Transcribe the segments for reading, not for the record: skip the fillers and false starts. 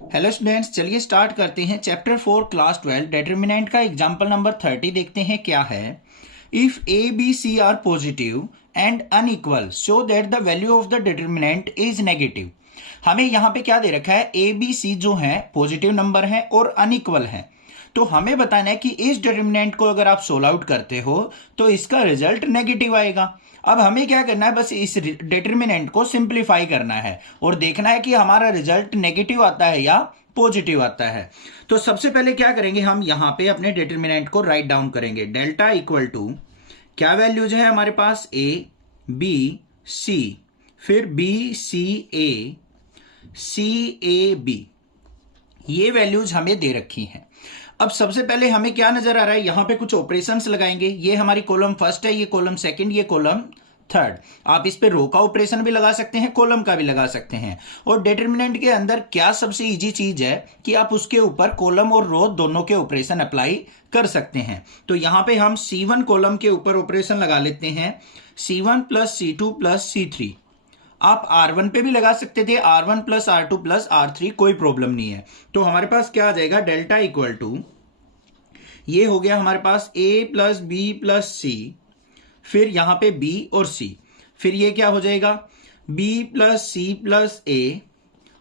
Hello students, चलिए start करते हैं। चैप्टर 4 क्लास 12 डिटरमिनेंट का एग्जांपल नंबर 30 देखते हैं क्या है। If A B C are positive and unequal so that the value of the determinant is negative. हमें यहाँ पे क्या दे रखा है, ए बी सी जो है पॉजिटिव नंबर है और अनइक्वल है। तो हमें बताना है कि इस डिटरमिनेंट को अगर आप सोल्व आउट करते हो तो इसका रिजल्ट नेगेटिव आएगा। अब हमें क्या करना है, बस इस डिटरमिनेंट को सिंप्लीफाई करना है और देखना है कि हमारा रिजल्ट नेगेटिव आता है या पॉजिटिव आता है। तो सबसे पहले क्या करेंगे, हम यहां पे अपने डिटरमिनेंट को राइट डाउन करेंगे। डेल्टा इक्वल टू क्या वैल्यूज है हमारे पास, ए बी सी, फिर बी सी ए बी, ये वैल्यूज हमें दे रखी हैं। अब सबसे पहले हमें क्या नजर आ रहा है, यहां पे कुछ ऑपरेशंस लगाएंगे। ये हमारी कॉलम फर्स्ट है, ये कॉलम सेकंड, ये कॉलम थर्ड। आप इस पे रो का ऑपरेशन भी लगा सकते हैं, कॉलम का भी लगा सकते हैं। और डिटरमिनेंट के अंदर क्या सबसे इजी चीज है कि आप उसके ऊपर कॉलम और रो दोनों के ऑपरेशन अप्लाई कर सकते हैं। तो यहां पे हम C1 कॉलम के ऊपर ऑपरेशन लगा लेते हैं, C1 plus C2 plus C3। आप R1 पे भी लगा सकते थे, R1 plus R2 plus R3, कोई प्रॉब्लम नहीं है। तो हमारे पास क्या आ जाएगा, डेल्टा इक्वल टू ये हो गया हमारे पास A प्लस बी प्लस सी, फिर यहां पे B और C, फिर ये क्या हो जाएगा B plus C plus A,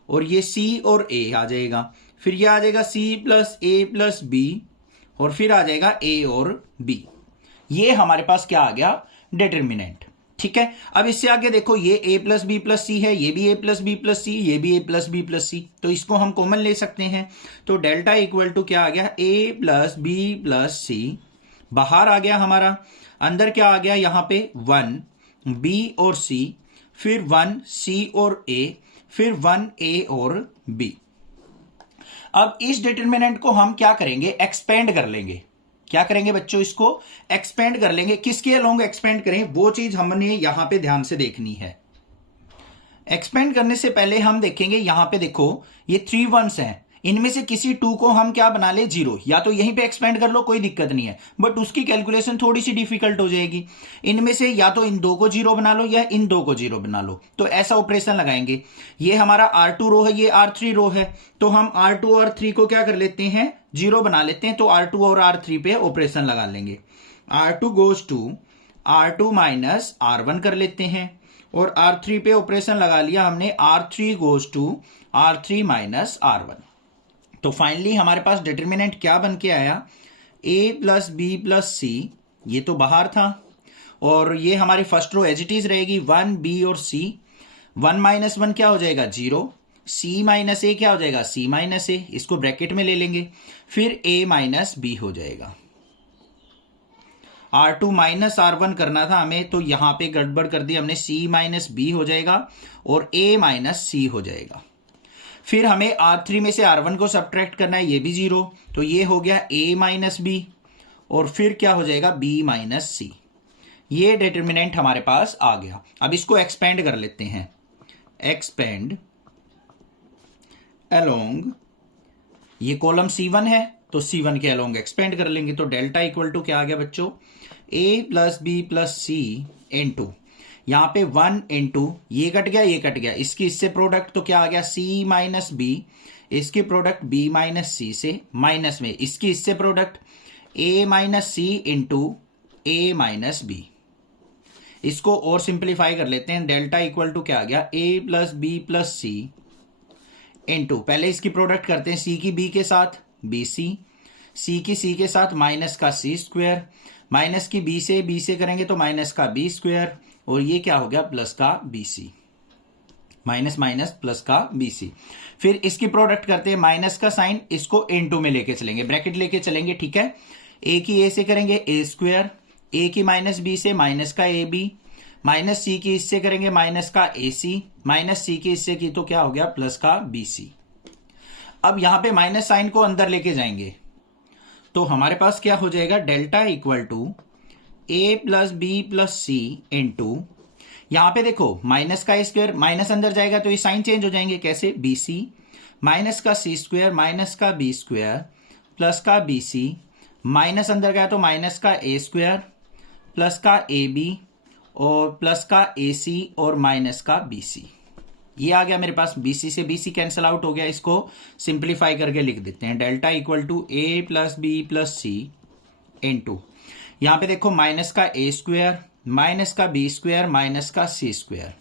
और ये C और A आ जाएगा। फिर ये आ जाएगा C plus A plus B, और फिर आ जाएगा A और B। ये हमारे पास क्या आ गया, डिटरमिनेंट। ठीक है, अब इससे आगे देखो, ये a प्लस बी प्लस सी है, ये भी a plus B plus C, ये भी a प्लस बी प्लस सी, तो इसको हम कॉमन ले सकते हैं। तो डेल्टा इक्वल टू क्या आ गया, a प्लस बी प्लस सी, बाहर आ गया हमारा, अंदर क्या आ गया, यहां पे 1 b और c, फिर 1 c और a, फिर 1 a और b। अब इस डिटरमिनेंट को हम क्या करेंगे, एक्सपेंड कर लेंगे। क्या करेंगे बच्चों, इसको एक्सपेंड कर लेंगे। किसके अलोंग एक्सपेंड करें, वो चीज हमने यहां पे ध्यान से देखनी है। एक्सपेंड करने से पहले हम देखेंगे, यहां पे देखो ये 3 1s हैं, इनमें से किसी 2 को हम क्या बना ले, 0। या तो यहीं पे एक्सपेंड कर लो, कोई दिक्कत नहीं है, बट उसकी कैलकुलेशन थोड़ी सी डिफिकल्ट हो जाएगी। इनमें से या तो इन 2 को 0 बना लो या इन 2 को 0 बना लो, तो ऐसा ऑपरेशन लगाएंगे। ये हमारा R2 रो है, ये R3 रो है, तो हम R2 और R3 को क्या कर लेते हैं, 0 बना लेते हैं। तो R2 और R3 पे ऑपरेशन लगा लेंगे। R2 goes to R2 minus R1 कर लेते हैं, और R3 पे ऑपरेशन लगा लिया हमने, R3 goes to R3 minus R1। तो फाइनली हमारे पास डिटरमिनेंट क्या बन के आया, a plus B plus C, ये तो बाहर था, और ये हमारी first row as it is रहेगी, 1 b और c। 1 माइनस 1 क्या हो जाएगा, 0। c माइनस a क्या हो जाएगा, c माइनस a, इसको ब्रैकेट में ले लेंगे, फिर a माइनस b हो जाएगा। R2 माइनस R1 करना था हमें, तो यहां पे गड़बड़ कर दी हमने, c माइनस b हो जाएगा और a माइनस c हो जाएगा। फिर हमें R3 में से R1 को सब्ट्रैक्ट करना है, ये भी 0, तो ये हो गया a माइनस b, और फिर क्या हो जाएगा, b माइनस c। ये डिटरमिनेंट हमारे पास आ गया। अब इसको एक्सपेंड कर लेते हैं, एक्सपेंड अलोंग, ये कॉलम C1 है तो C1 के अलोंग एक्सपेंड कर लेंगे। तो डेल्टा इक्वल टू क्या आ गया बच्चों, a plus B plus C into, यहां पे 1 इंटू, ये कट गया, ये कट गया, इसकी इससे प्रोडक्ट, तो क्या आ गया, c माइनस बी, इसकी प्रोडक्ट b माइनस सी से, माइनस में इसकी इससे product a minus C into a minus B. इसको और सिंप्लीफाई कर लेते हैं। डेल्टा इक्वल टू क्या आ गया, a plus B plus C into, पहले इसकी प्रोडक्ट करते हैं, c की b के साथ bc, c की c के साथ माइनस का c स्क्वायर, माइनस की b से करेंगे तो माइनस का b स्क्वायर, और ये क्या हो गया, प्लस का bc, माइनस माइनस प्लस का bc। फिर इसकी प्रोडक्ट करते हैं, माइनस का साइन, इसको इनटू में लेके चलेंगे, ब्रैकेट लेके चलेंगे। ठीक है, a की a से करेंगे a स्क्वायर, a की माइनस b से माइनस का ab, माइनस c की इससे करेंगे माइनस का ac, माइनस c की इससे की तो क्या हो गया, प्लस का bc। अब यहां पे माइनस साइन को अंदर लेके जाएंगे, तो हमारे पास क्या हो जाएगा, delta equal to a plus B plus C into, यहां पे देखो माइनस का स्क्वायर, माइनस अंदर जाएगा तो ये साइन चेंज हो जाएंगे, कैसे, bc माइनस का c स्क्वायर माइनस का b स्क्वायर प्लस का bc, माइनस अंदर गया तो माइनस का a स्क्वायर प्लस का ab और प्लस का ac और माइनस का bc। ये आ गया मेरे पास, BC से BC कैंसिल आउट हो गया, इसको सिंप्लीफाई करके लिख देते हैं, delta equal to A plus B plus C into, यहां पे देखो माइनस का A स्क्वायर, माइनस का B स्क्वायर, माइनस का C स्क्वायर,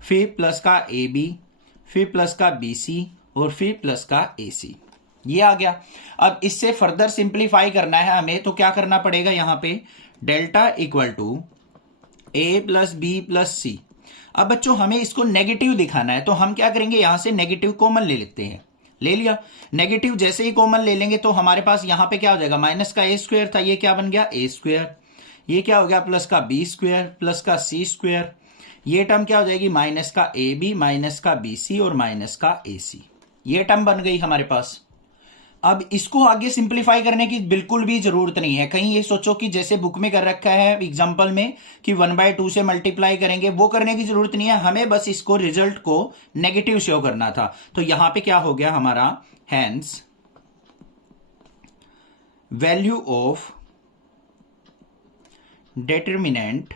फिर प्लस का AB, फिर प्लस का BC और फिर प्लस का AC। ये आ गया। अब इससे फर्दर सिंप्लीफाई करना है हमें, तो क्या करना पड़ेगा, यहां पे delta equal to A plus B plus C। अब बच्चों हमें इसको नेगेटिव दिखाना है, तो हम क्या करेंगे, यहां से नेगेटिव कॉमन ले लेते हैं। ले लिया, नेगेटिव जैसे ही कॉमन ले लेंगे तो हमारे पास यहां पे क्या हो जाएगा, माइनस का A स्क्वायर था, ये क्या बन गया A स्क्वायर, ये क्या हो गया प्लस का B स्क्वायर प्लस का C स्क्वायर, ये टर्म क्या हो जाएगी माइनस का AB माइनस का BC और माइनस का AC, ये टर्म बन गई हमारे पास। अब इसको आगे सिंप्लीफाई करने की बिल्कुल भी जरूरत नहीं है। कहीं ये सोचो कि जैसे बुक में कर रखा है एग्जांपल में कि 1/2 से मल्टीप्लाई करेंगे, वो करने की जरूरत नहीं है, हमें बस इसको रिजल्ट को नेगेटिव शो करना था। तो यहां पे क्या हो गया हमारा, hence value of determinant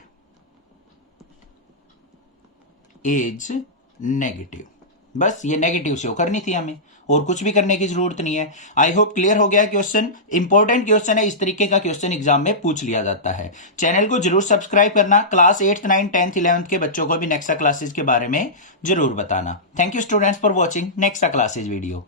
is negative. बस ये नेगेटिव शो करनी थी हमें, और कुछ भी करने की जरूरत नहीं है। आई होप क्लियर हो गया क्वेश्चन। इंपॉर्टेंट क्वेश्चन है, इस तरीके का क्वेश्चन एग्जाम में पूछ लिया जाता है। चैनल को जरूर सब्सक्राइब करना। Class 8th 9th 10th 11th के बच्चों को भी नेक्स्ट क्लासेस के बारे में जरूर बताना। Thank you students for watching next classes video.